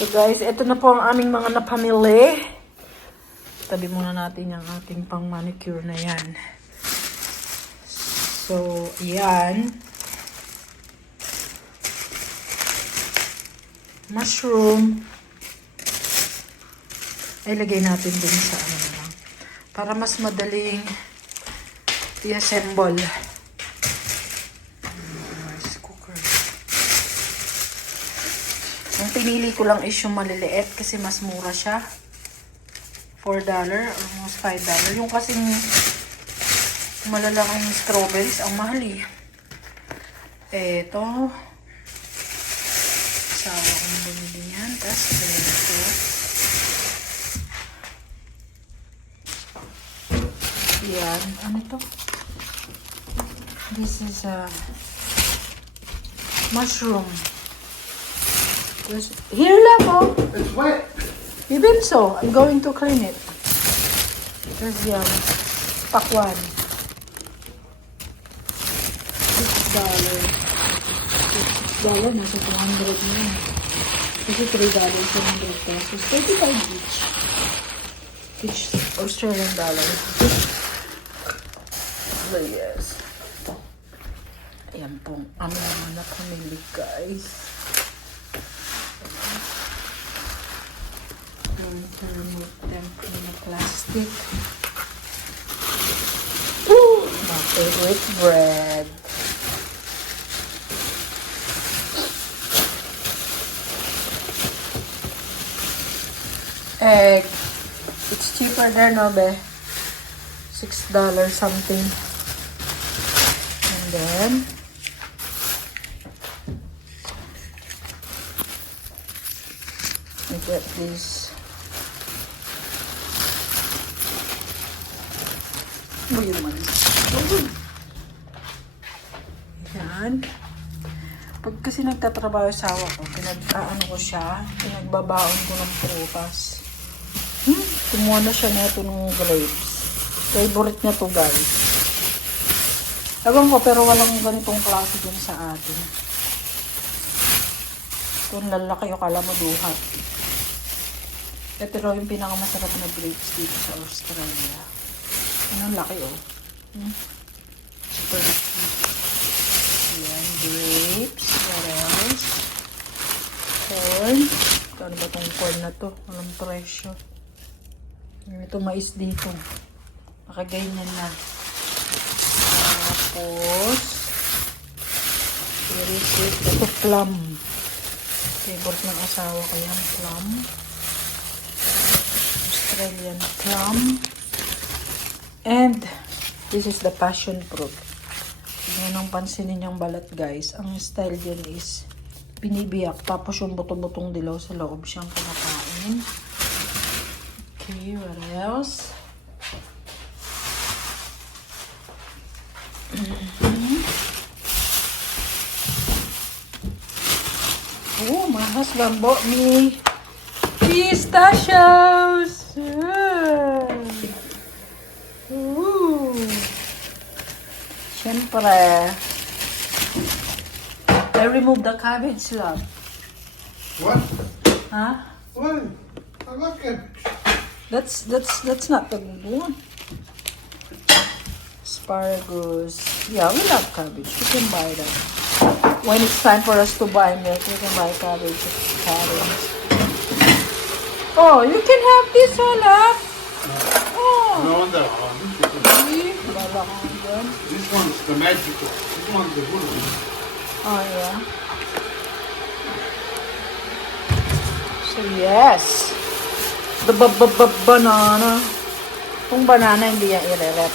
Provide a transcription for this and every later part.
So guys, ito na po ang aming mga napamili. Tabi muna natin yung ating pang manicure na yan. So, yan. Mushroom. Ay, lagay natin din sa ano na lang. Para mas madaling i-assemble. Rice cooker. Ang pinili ko lang is yung maliliit kasi mas mura siya. $4, almost $5. Yung kasing malalaking strawberries, ang mahal eh. Eto. Sawa kong bumili yan. Tapos ito. Yan. Ano ito? This is a mushroom. Here lang oh. It's wet. Even so, I'm going to clean it. There's yan. Pakwan. $6. Nasa 200 na yun. Kasi $3 100 pesos. 35 each. Each Australian dollar. But yes. Ayan pong aming mga napamili, guys. Going to remove them from the plastic. Ooh, my favorite bread. Egg. It's cheaper there, no, be? $6 something. And then I get this. Yan. Pag kasi nagtatrabaho sa awa ko, pinag-ano ko siya, pinagbabaon ko ng prutas. Kumuha na siya neto ng grapes. Favorite niya to, guys. Ewan ko, pero walang ganitong klase din sa atin. Ito, lalaki yung kala mo duhat. Ito raw yung pinakamasarap na grapes dito sa Australia. Anong laki, oh. Super laki. Ayan, grapes. What else? Corn. Kano ba tong corn na to? Walang presyo. Ito, mais dito. Nakaganyan na. Tapos, ito, plum. Favorite ng asawa ko yan, plum. Australian plum. And, this is the passion fruit. Tignan ang pansinin yung balat, guys. Ang style dyan is binibiyak. Tapos yung buto-butong dilaw sa loob siyang kinakain. Okay, what else? Oh, my husband bought me pistachios. Siyempre. I removed the cabbage, love. What? Huh? What? I love cabbage. That's not the good one. Asparagus. Yeah, we love cabbage. You can buy that. When it's time for us to buy milk, you can buy cabbage. Carrots. Oh, you can have this one, love. Oh. No, wonder. See? Bala ka dyan. This one's the magical. This one's the good one. Oh, yeah. So, yes. The banana. Kung banana, hindi yan i-rep.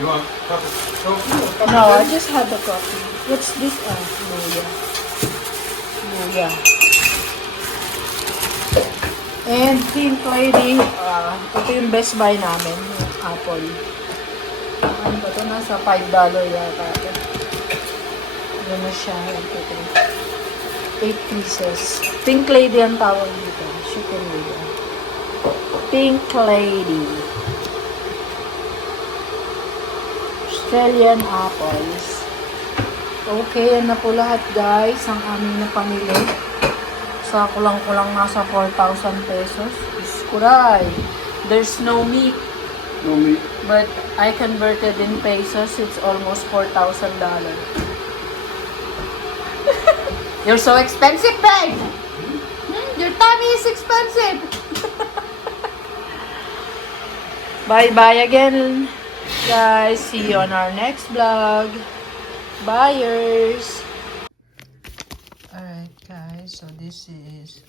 You want a cup of coffee? No, I just had the coffee. What's this? Luya. Luya. And Pink Lady, ito yung Best Buy namin, yung apple. Ano ba ito? Nasa $5 yata. Ano na siya? 8 pieces. Pink Lady ang tawag dito. Chicken Lady. Pink Lady. Australian apples. Okay, yan na po lahat guys, ang aming napamili. Sa kulang-kulang nasa 4,000 pesos. Iskuray. There's no meat, No meat. but I converted in pesos. It's almost $4,000. You're so expensive, babe! Your tummy is expensive! Bye-bye again, guys. See you on our next vlog. Buyers! Alright guys, so this is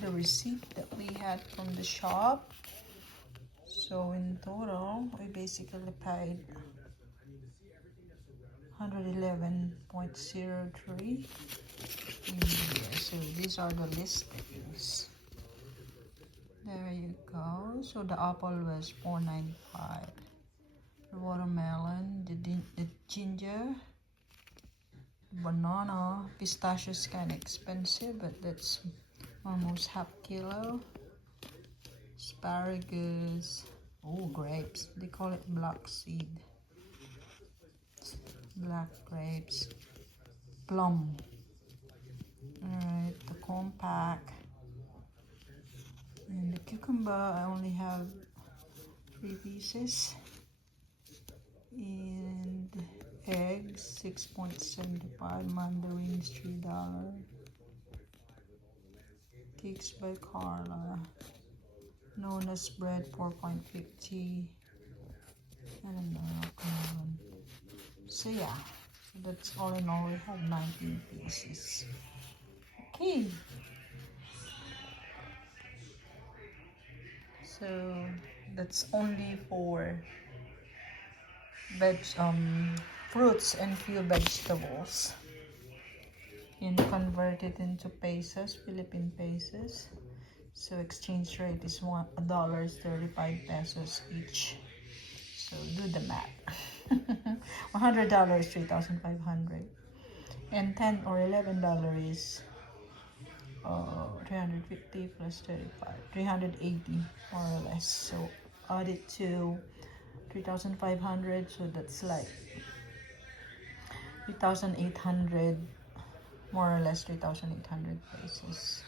the receipt that we had from the shop. So in total, we basically paid 111.03. So these are the listings. There you go. So the apple was $4.95. The watermelon, the ginger, banana, pistachio is kind of expensive, but that's almost half kilo. Asparagus, oh grapes, they call it black seed, black grapes, plum. Alright, the compact, and the cucumber I only have 3 pieces, and eggs 6.75, mandarins $3, cakes by Carla, known as bread 4.50, and come. So yeah, so that's all in all. We have 19 pieces. Okay, so that's only for fruits and few vegetables. And convert it into pesos, Philippine pesos. So exchange rate is $1.35 each. So do the math. $100, 3,500. And $10 or $11 is 350 plus 35, 380 more or less. So add it to 3,500. So that's like 3,800, more or less 3,800 pesos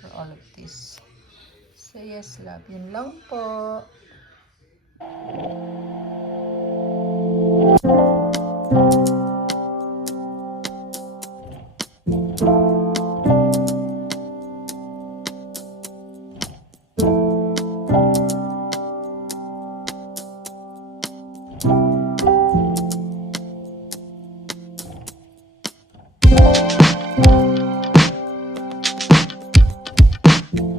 for all of this. So yes, love. Yun lang po.